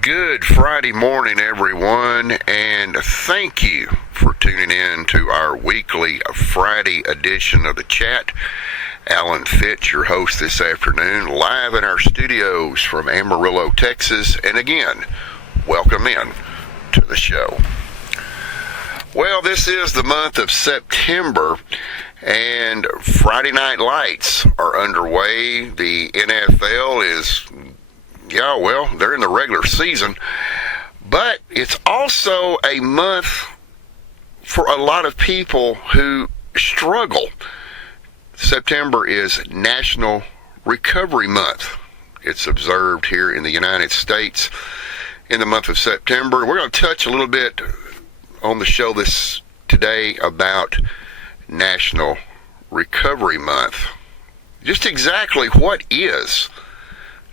Good Friday morning, everyone, and thank you for tuning in to our weekly Friday edition of the chat. Alan Fitch, your host this afternoon, live in our studios from Amarillo, Texas, and again, welcome in to the show. Well, this is the month of September, and Friday Night Lights are underway. The NFL is they're in the regular season, but it's also a month for a lot of people who struggle. September is National Recovery Month. It's observed here in the United States in the month of September. We're going to touch a little bit on the show today about National Recovery Month. Just exactly what is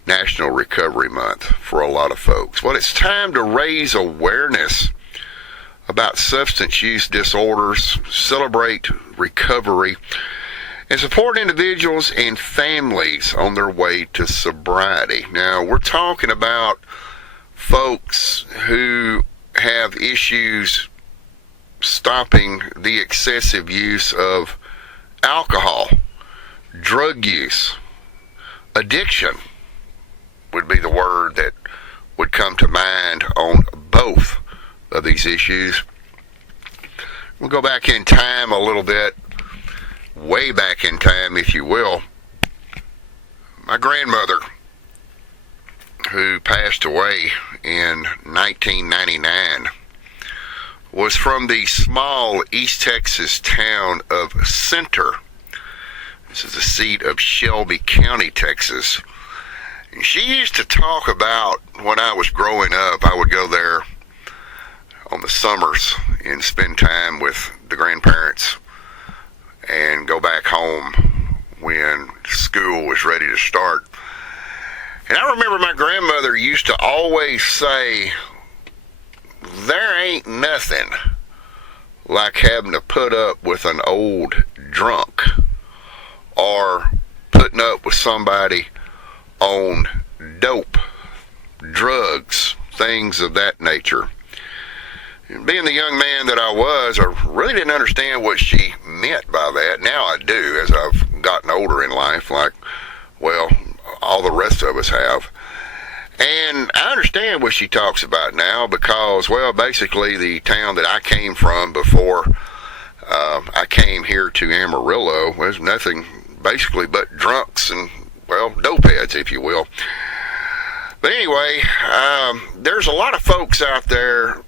National Recovery Month for a lot of folks? Well, it's time to raise awareness about substance use disorders, celebrate recovery, and support individuals and families on their way to sobriety. Now, we're talking about folks who have issues stopping the excessive use of alcohol, drug use, addiction would be the word that would come to mind on both of these issues. We'll go back in time a little bit, way back in time, if you will. My grandmother, who passed away in 1999, was from the small East Texas town of Center. This is the seat of Shelby County, Texas. She used to talk about when I was growing up, I would go there on the summers and spend time with the grandparents and go back home when school was ready to start. And I remember my grandmother used to always say, there ain't nothing like having to put up with an old drunk or putting up with somebody on dope, drugs, things of that nature. And being the young man that I was, I really didn't understand what she meant by that. Now I do, as I've gotten older in life, like, well, all the rest of us have. And I understand what she talks about now because, well, basically the town that I came from before I came here to Amarillo was nothing basically but drunks and, well, dope heads, if you will. But anyway, there's a lot of folks out there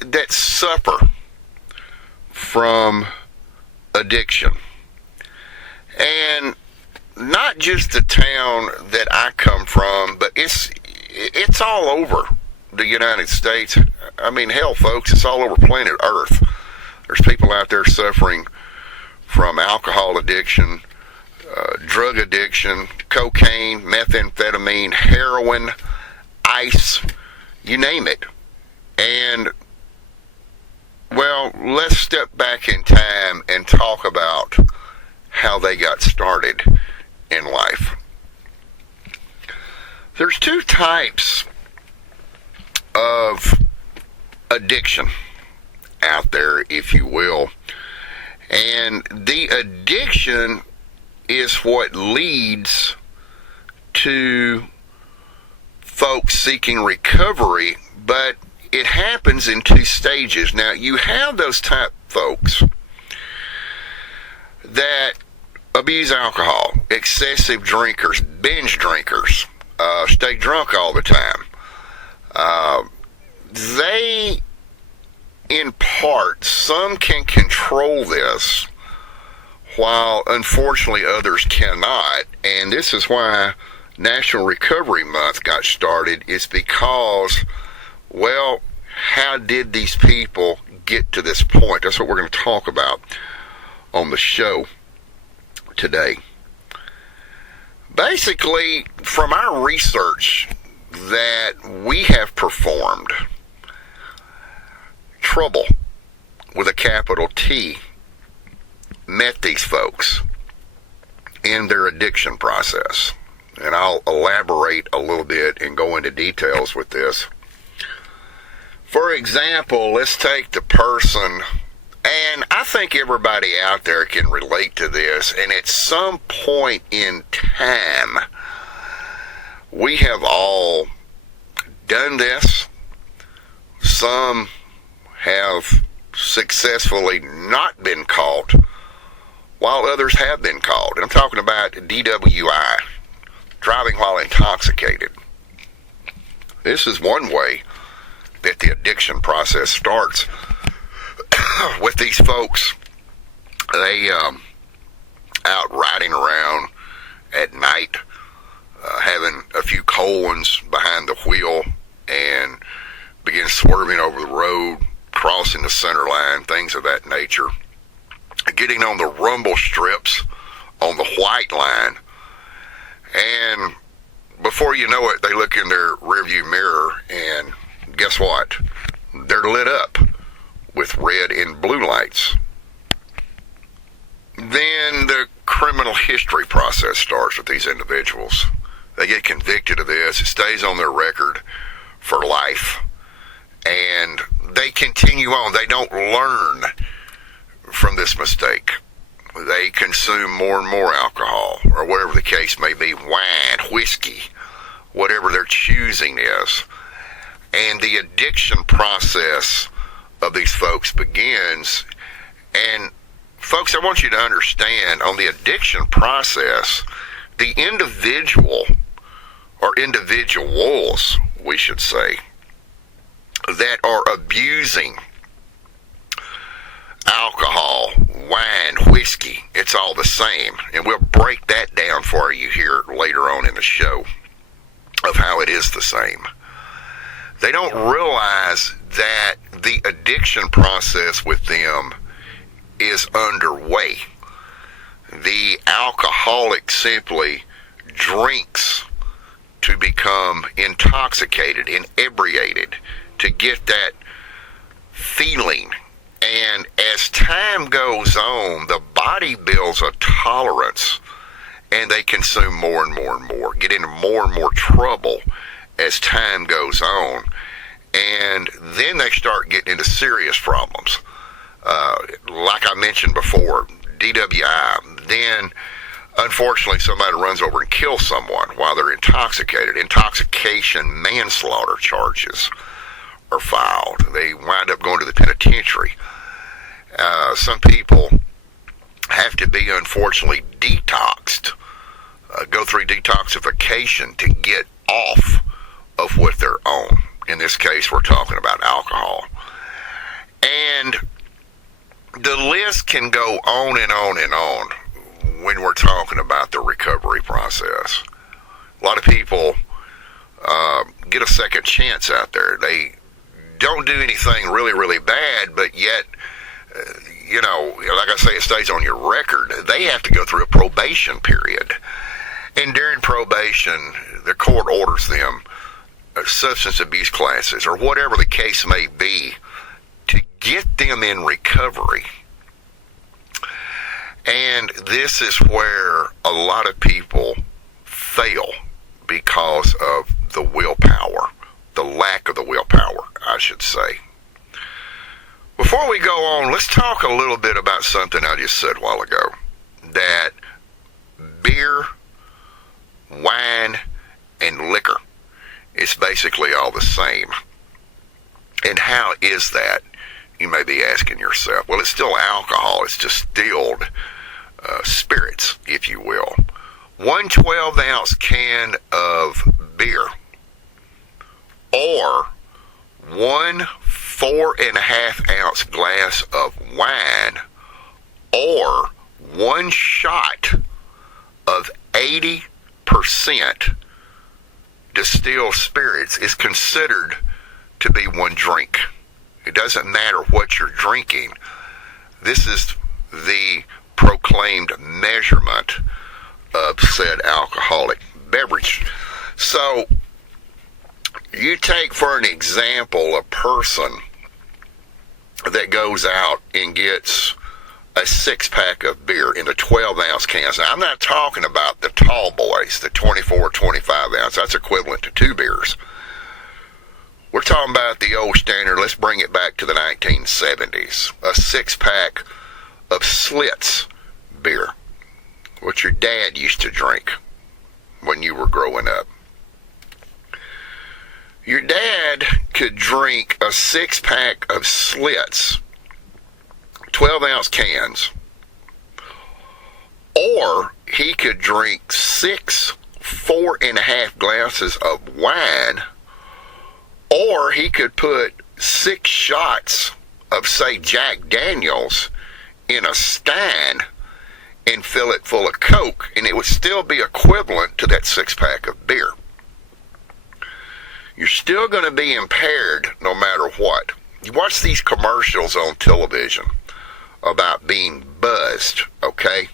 that suffer from addiction. And not just the town that I come from, but it's all over the United States. I mean, hell, folks, it's all over planet Earth. There's people out there suffering from alcohol addiction, drug addiction, cocaine, methamphetamine, heroin, ice, you name it. And, well, let's step back in time and talk about how they got started in life. There's two types of addiction out there, if you will. And the addiction is what leads to folks seeking recovery, but it happens in two stages. Now, you have those type folks that abuse alcohol, excessive drinkers, binge drinkers, stay drunk all the time. They, in part, some can control this, while unfortunately others cannot. And this is why National Recovery Month got started, is because, well, how did these people get to this point? That's what we're going to talk about on the show today. Basically, from our research that we have performed, Trouble with a capital T met these folks in their addiction process. and I'll elaborate a little bit and go into details with this. For example, let's take the person, and I think everybody out there can relate to this, and at some point in time, we have all done this. Some have successfully not been caught, while others have been caught. And I'm talking about DWI, driving while intoxicated. This is one way that the addiction process starts with these folks. They out riding around at night, having a few cold ones behind the wheel, and begin swerving over the road, crossing the center line, things of that nature, getting on the rumble strips on the white line, and before you know it, they look in their rearview mirror, and guess what? They're lit up with red and blue lights. Then the criminal history process starts with these individuals. They get convicted of this. It stays on their record for life. And they continue on. They don't learn from this mistake. They consume more and more alcohol, or whatever the case may be, wine, whiskey, whatever their choosing is. And the addiction process of these folks begins. And folks, I want you to understand, on the addiction process, the individual, or individuals, we should say, that are abusing alcohol, wine, whiskey, it's all the same. And we'll break that down for you here later on in the show of how it is the same. They don't realize that the addiction process with them is underway. The alcoholic simply drinks to become intoxicated, inebriated, to get that feeling. And as time goes on, the body builds a tolerance, and they consume more and more and more, get into more and more trouble as time goes on. And then they start getting into serious problems. Like I mentioned before, DWI. Then, unfortunately, somebody runs over and kills someone while they're intoxicated. Intoxication manslaughter charges are filed. They wind up going to the penitentiary. Some people have to be, unfortunately, detoxed, go through detoxification to get off of what they're on. In this case, we're talking about alcohol. And the list can go on and on and on when we're talking about the recovery process. A lot of people get a second chance out there. They don't do anything really, really bad, but yet, like I say, it stays on your record. They have to go through a probation period. And during probation, the court orders them substance abuse classes, or whatever the case may be, to get them in recovery. And this is where a lot of people fail because of the willpower, the lack of the willpower, I should say. Before we go on, let's talk a little bit about something I just said a while ago, that beer, wine, and liquor, it's basically all the same. And how is that? You may be asking yourself. Well, it's still alcohol. It's distilled spirits, if you will. 1 12-ounce can of beer, or 1 4.5-ounce glass of wine, or 1 shot of 80% distilled spirits is considered to be one drink. It doesn't matter what you're drinking. This is the proclaimed measurement of said alcoholic beverage. So, you take for an example a person that goes out and gets a six-pack of beer in the 12-ounce cans. Now, I'm not talking about the tall boys, the 24, 25-ounce. That's equivalent to 2 beers. We're talking about the old standard. Let's bring it back to the 1970s. A six-pack of Schlitz beer, what your dad used to drink when you were growing up. Your dad could drink a six-pack of Schlitz, 12-ounce cans, or he could drink 6 4.5 glasses of wine, or he could put 6 shots of, say, Jack Daniels in a stein and fill it full of Coke, and it would still be equivalent to that six-pack of beer. You're still going to be impaired no matter what. You watch these commercials on television about being buzzed, okay?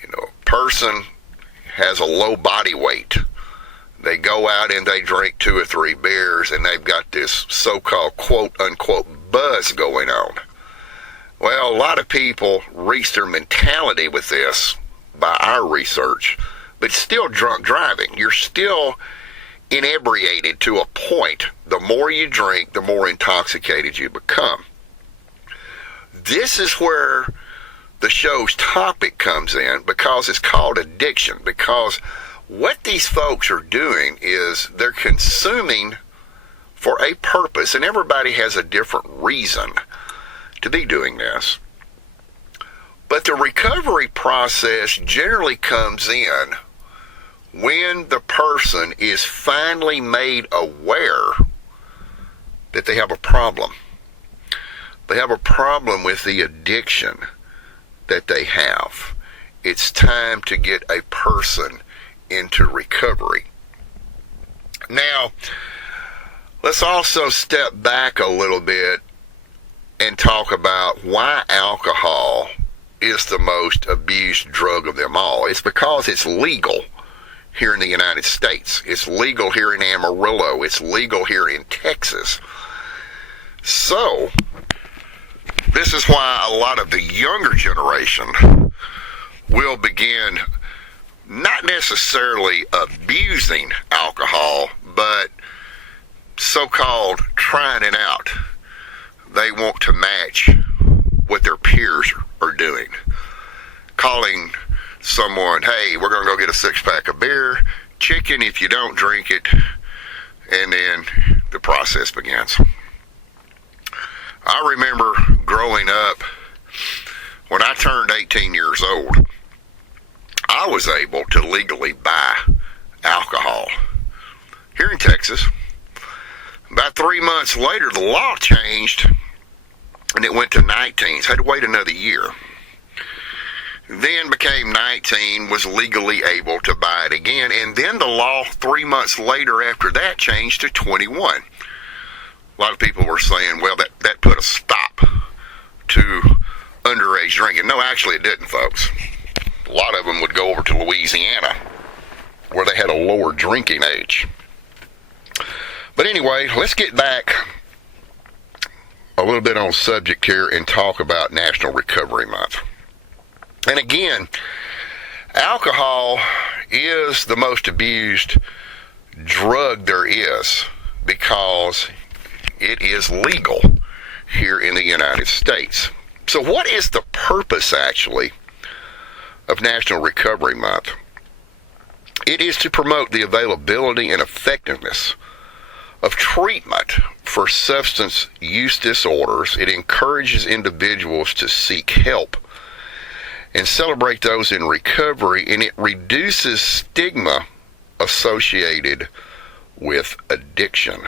You know, a person has a low body weight. They go out and they drink 2 or 3 beers, and they've got this so-called quote-unquote buzz going on. Well, a lot of people reach their mentality with this by our research, but it's still drunk driving. You're still inebriated to a point. The more you drink, the more intoxicated you become. This is where the show's topic comes in, because it's called addiction, because what these folks are doing is they're consuming for a purpose, and everybody has a different reason to be doing this. But the recovery process generally comes in when the person is finally made aware that they have a problem. They have a problem with the addiction that they have. It's time to get a person into recovery. Now, let's also step back a little bit and talk about why alcohol is the most abused drug of them all. It's because it's legal here in the United States. It's legal here in Amarillo. It's legal here in Texas. So, this is why a lot of the younger generation will begin not necessarily abusing alcohol, but so-called trying it out. They want to match what their peers are doing. Calling someone, hey, we're going to go get a 6-pack of beer, chicken if you don't drink it, and then the process begins. I remember growing up, when I turned 18 years old, I was able to legally buy alcohol here in Texas. About 3 months later, the law changed, and it went to 19. So I had to wait another year. Then became 19, was legally able to buy it again, and then the law 3 months later after that changed to 21. A lot of people were saying, well, that put a stop to underage drinking. No, actually it didn't, folks. A lot of them would go over to Louisiana, where they had a lower drinking age. But anyway, let's get back a little bit on subject here and talk about National Recovery Month. And again, alcohol is the most abused drug there is because it is legal here in the United States. So what is the purpose, actually, of National Recovery Month? It is to promote the availability and effectiveness of treatment for substance use disorders. It encourages individuals to seek help and celebrate those in recovery, and it reduces stigma associated with addiction.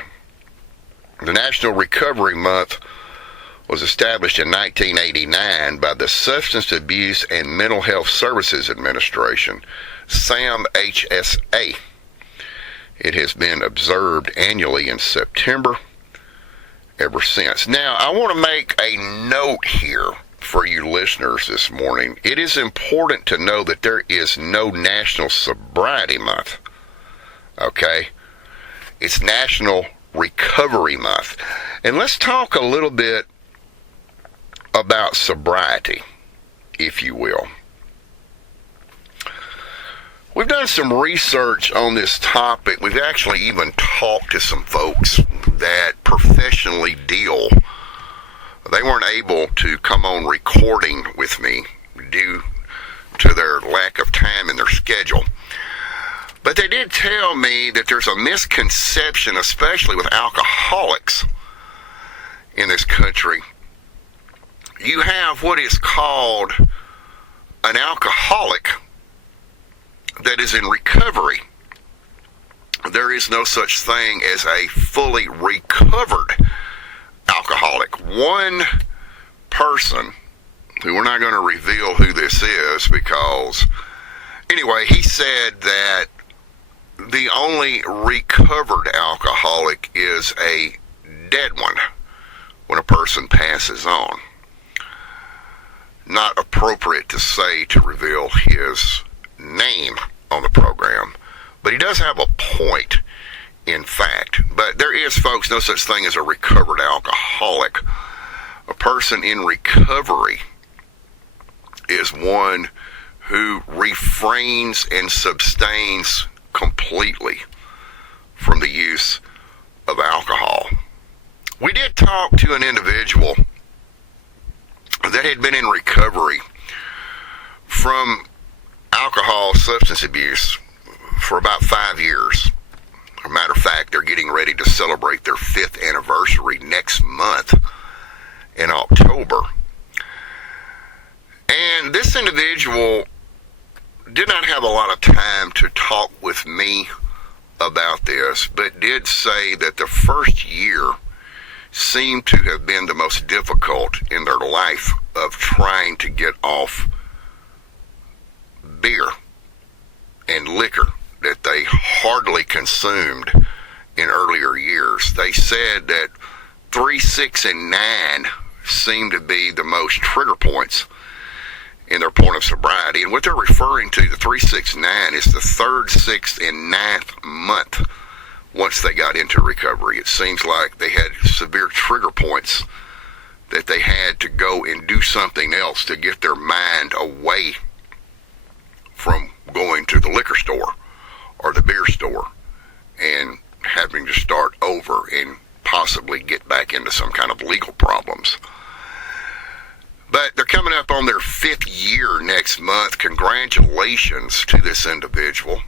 The National Recovery Month was established in 1989 by the Substance Abuse and Mental Health Services Administration, SAMHSA. It has been observed annually in September ever since. Now, I want to make a note here for you listeners this morning. It is important to know that there is no National Sobriety Month. Okay? It's National Recovery Month. And let's talk a little bit about sobriety, if you will. We've done some research on this topic. We've actually even talked to some folks that professionally deal. They weren't able to come on recording with me due to their lack of time in their schedule. But they did tell me that there's a misconception, especially with alcoholics in this country. You have what is called an alcoholic that is in recovery. There is no such thing as a fully recovered alcoholic. One person, who we're not going to reveal who this is because, anyway, he said that the only recovered alcoholic is a dead one when a person passes on. Not appropriate to say to reveal his name on the program, but he does have a point, in fact. But there is, folks, no such thing as a recovered alcoholic. A person in recovery is one who refrains and abstains completely from the use of alcohol. We did talk to an individual that had been in recovery from alcohol substance abuse for about 5 years. As a matter of fact, they're getting ready to celebrate their 5th anniversary next month in October. And this individual did not have a lot of time to talk with me about this, but did say that the first year seemed to have been the most difficult in their life of trying to get off beer and liquor that they hardly consumed in earlier years. They said that 3, 6, and 9 seemed to be the most trigger points in their point of sobriety. And what they're referring to, the 3, 6, 9, is the 3rd, 6th, and 9th month once they got into recovery. It seems like they had severe trigger points that they had to go and do something else to get their mind away from going to the liquor store or the beer store and having to start over and possibly get back into some kind of legal problems. But they're coming up on their 5th year next month. Congratulations to this individual.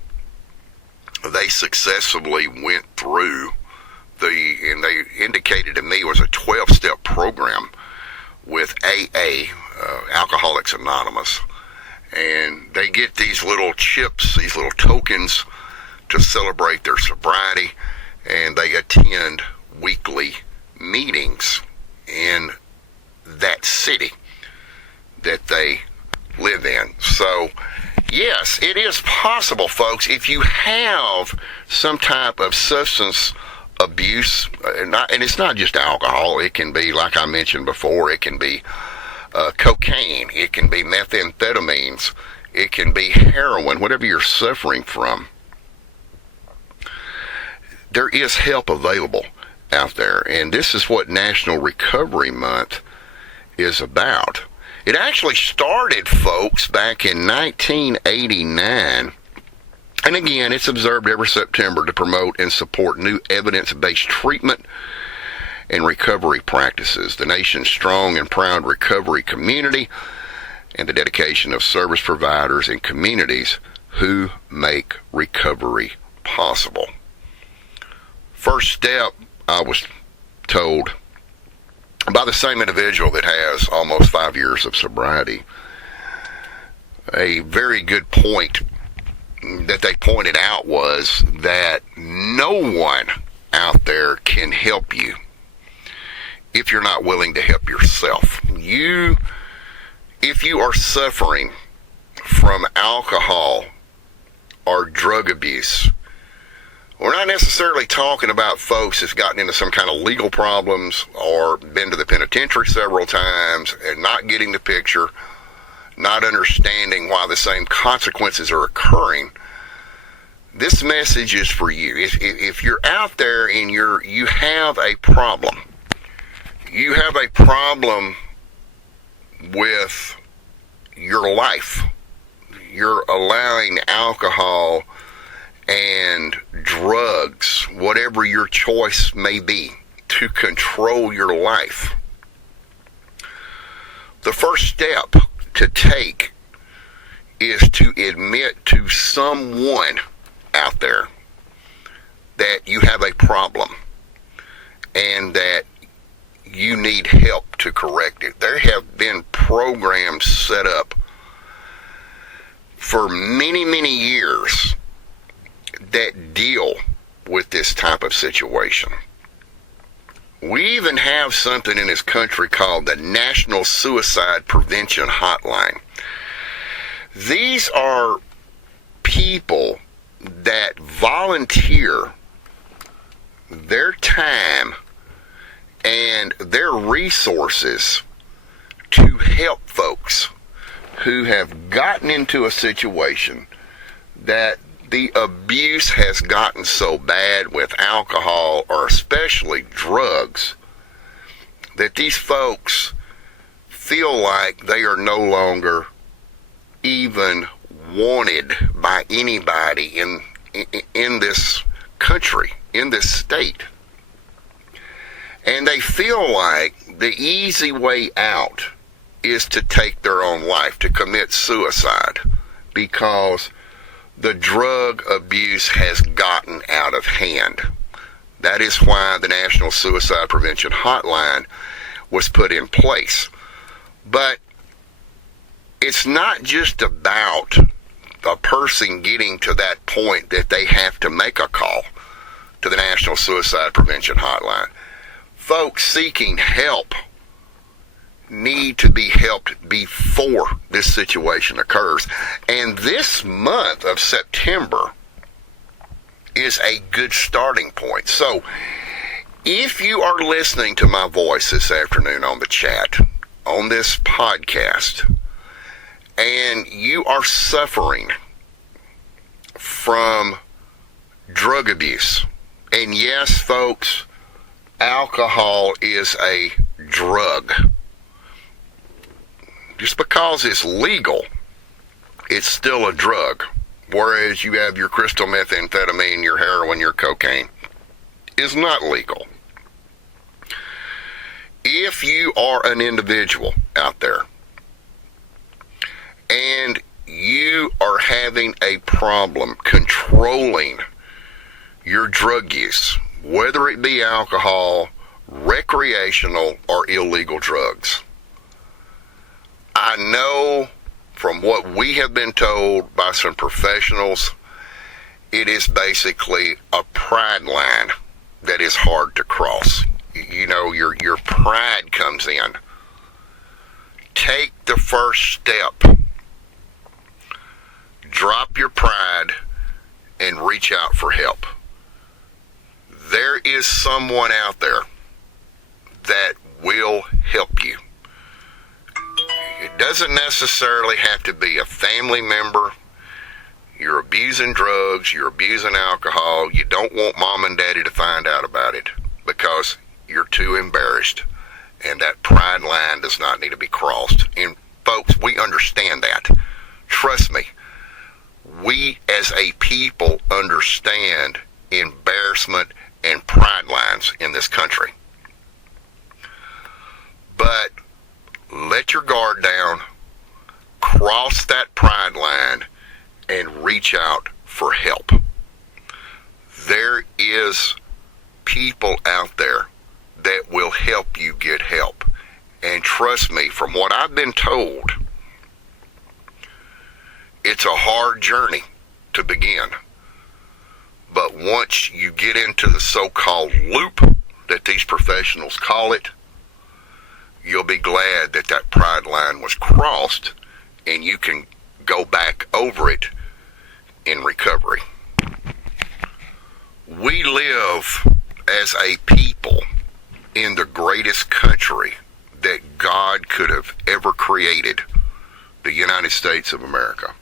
They successfully went through and they indicated to me it was a 12-step program with AA, Alcoholics Anonymous. And they get these little chips, these little tokens to celebrate their sobriety, and they attend weekly meetings in that city that they live in. So, yes, it is possible, folks, if you have some type of substance abuse, and it's not just alcohol, it can be, like I mentioned before, it can be cocaine, it can be methamphetamines, it can be heroin, whatever you're suffering from. There is help available out there, and this is what National Recovery Month is about. It actually started, folks, back in 1989, and again, it's observed every September to promote and support new evidence-based treatment and recovery practices, the nation's strong and proud recovery community, and the dedication of service providers and communities who make recovery possible. First step, I was told by the same individual that has almost 5 years of sobriety, a very good point that they pointed out was that no one out there can help you if you're not willing to help yourself. If you are suffering from alcohol or drug abuse, we're not necessarily talking about folks that's gotten into some kind of legal problems or been to the penitentiary several times and not getting the picture, not understanding why the same consequences are occurring. This message is for you. If you're out there and you have a problem, you have a problem with your life. You're allowing alcohol and drugs, whatever your choice may be, to control your life. The first step to take is to admit to someone out there that you have a problem and that you need help to correct it. There have been programs set up for many, many years that deal with this type of situation. We even have something in this country called the National Suicide Prevention Hotline. These are people that volunteer their time and their resources to help folks who have gotten into a situation that the abuse has gotten so bad with alcohol, or especially drugs, that these folks feel like they are no longer even wanted by anybody in this country, in this state. And they feel like the easy way out is to take their own life, to commit suicide, because the drug abuse has gotten out of hand. That is why the National Suicide Prevention Hotline was put in place. But it's not just about a person getting to that point that they have to make a call to the National Suicide Prevention Hotline. Folks seeking help need to be helped before this situation occurs. And this month of September is a good starting point. So if you are listening to my voice this afternoon on the chat, on this podcast, and you are suffering from drug abuse, and yes, folks, alcohol is a drug. Just because it's legal, it's still a drug. Whereas you have your crystal methamphetamine, your heroin, your cocaine, is not legal. If you are an individual out there and you are having a problem controlling your drug use, whether it be alcohol, recreational, or illegal drugs, I know from what we have been told by some professionals, it is basically a pride line that is hard to cross. You know, your pride comes in. Take the first step. Drop your pride and reach out for help. There is someone out there that will help you. It doesn't necessarily have to be a family member. You're abusing drugs, you're abusing alcohol. You don't want mom and daddy to find out about it because you're too embarrassed. And that pride line does not need to be crossed. And folks, we understand that. Trust me, we as a people understand embarrassment and pride lines in this country. But let your guard down, cross that pride line, and reach out for help. There is people out there that will help you get help. And trust me, from what I've been told, it's a hard journey to begin. But once you get into the so-called loop that these professionals call it, you'll be glad that that pride line was crossed and you can go back over it in recovery. We live as a people in the greatest country that God could have ever created, the United States of America.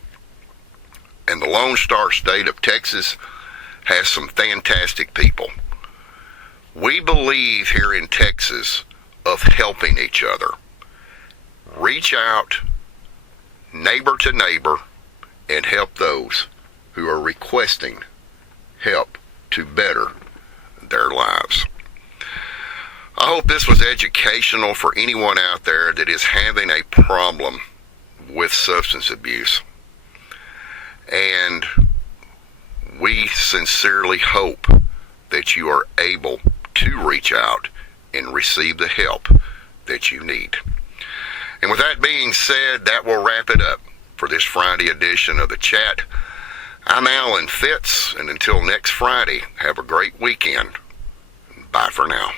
And the Lone Star State of Texas has some fantastic people. We believe here in Texas of helping each other. reach out neighbor to neighbor and help those who are requesting help to better their lives. I hope this was educational for anyone out there that is having a problem with substance abuse. And we sincerely hope that you are able to reach out and receive the help that you need. And with that being said, that will wrap it up for this Friday edition of The Chat. I'm Alan Fitz, and until next Friday, have a great weekend. Bye for now.